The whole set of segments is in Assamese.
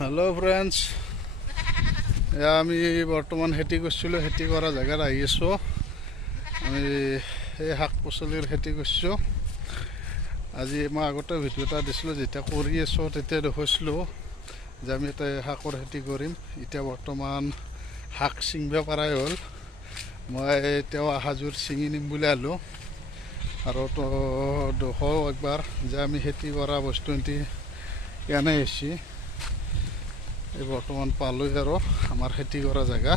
हेलो फ्रेंड्स আমি বৰ্তমান খেতি কৰিছিলোঁ খেতি কৰা জায়গাত আহি আছোঁ আমি এই শাক পাচলিৰ খেতি কৰিছোঁ আজি মই আগতে ভিডিঅ' এটা দিছিলোঁ যেতিয়া কৰি আছোঁ তেতিয়া দেখুৱাইছিলোঁ যে আমি এটা শাকৰ খেতি কৰিম এতিয়া বৰ্তমান শাক ছিঙিব পৰাই হ'ল মই এতিয়া আহাজোৰ ছিঙি নিম বুলি আলোঁ আৰু তো দেখুৱাও একবাৰ যে আমি খেতি কৰা বস্তু এটি কেনে হৈছে এই বৰ্তমান পালোঁ আৰু আমাৰ খেতি কৰা জায়গা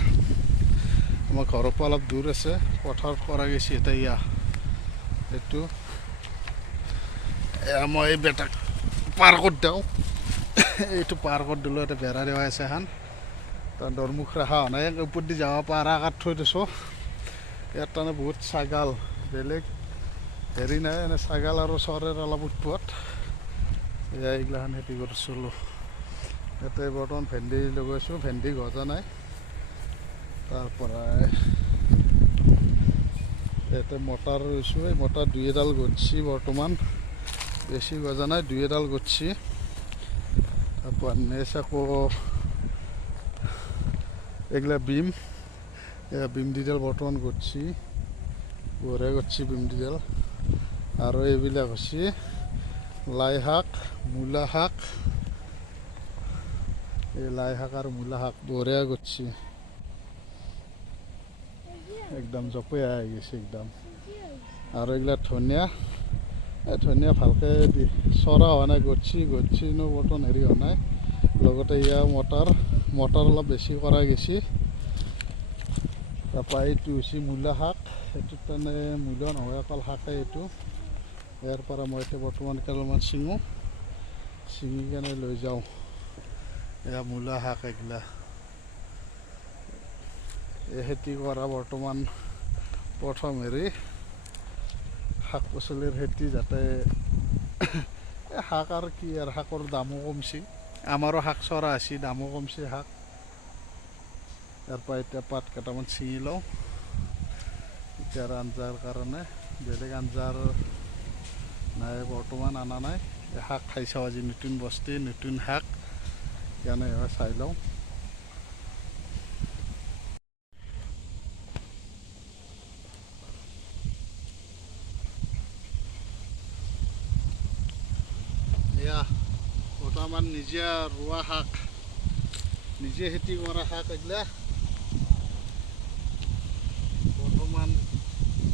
আমাৰ ঘৰৰ পৰা অলপ দূৰ আছে পথাৰত কৰা গৈছে এতিয়া এইটো মই এই বেটাক পাৰ কৰি দিওঁ এইটো পাৰ কৰি দিলোঁ এটা বেৰা দিয়া আছে এখন তাৰ দৰমুখ ৰখা হোৱা নাই ওপৰত দি যাব পাৰা কাঠ থৈ দিছোঁ ইয়াত তাৰমানে বহুত ছাগাল বেলেগ হেৰি নাই এনে ছাগাল আৰু চৰৰ অলপ উৎপাত এইগিলাখান খেতি কৰিছিলোঁ ইয়াতে বৰ্তমান ভেন্দি লগাইছোঁ ভেন্দি গজা নাই তাৰপৰা ইয়াতে মটাৰ ৰুইছোঁ এই মটাৰ দুই এডাল গজছি বৰ্তমান বেছি গজা নাই দুই এডাল গজছি তাৰপৰা নেক্সট আকৌ এইগিলা বিম বিম দিডাল বৰ্তমান গজছি বঢ়িয়া গজছি বিম দিডাল আৰু এইবিলাক হৈছে লাই শাক মূলা শাক এই লাই শাক আর মূলা শাক বঢ়িয়া করছি একদম জপিয়া হয়ে গেছে একদম আর এগুলা ধনিয়া ধনিয়া ভালকে চড়া হওয়া নাই গছি নো বৰ্তমান হেৰি হোৱা নাই লগতে ইয়া মটৰ অলপ বেছি কৰা গেছি তাৰপৰা এইটো হৈছে মূলা শাক এইটোত মানে মূলা নহয় অকল শাকে এইটো ইয়াৰ পৰা মই এতিয়া বৰ্তমান কেইডালমান ছিঙি কেনে লৈ যাওঁ এয়া মূলা শাক এগিলা এই খেতি কৰা বৰ্তমান প্ৰথম হেৰি শাক পাচলিৰ খেতি যাতে শাক আৰু কি আৰু শাকৰ দামো কমছি আমাৰো শাক চৰা আছে দামো কমছি শাক ইয়াৰ পৰা এতিয়া পাত কেইটামান ছিঙি লওঁ এতিয়া আঞ্জাৰ কাৰণে বেলেগ আঞ্জাৰ নাই বৰ্তমান অনা নাই শাক খাই চাওঁ আজি নতুন বস্তু নতুন শাক কেনে হয় চাই লওঁ এয়া বৰ্তমান নিজে ৰোৱা শাক নিজে খেতি কৰা শাক এগিলা বৰ্তমান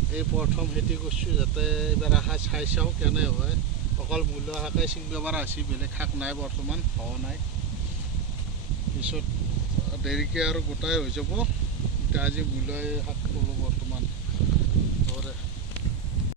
এই প্ৰথম খেতি কৰিছোঁ যাতে এইবাৰ চাই চাওঁ কেনে হয় অকল মূলা শাকে ছিঙিব পৰা হৈছে বেলেগ শাক নাই বৰ্তমান হোৱা নাই পিছত দেৰিকৈ আৰু গোটাই হৈ যাব এতিয়া আজি মূলাই শাক ল'লোঁ বৰ্তমান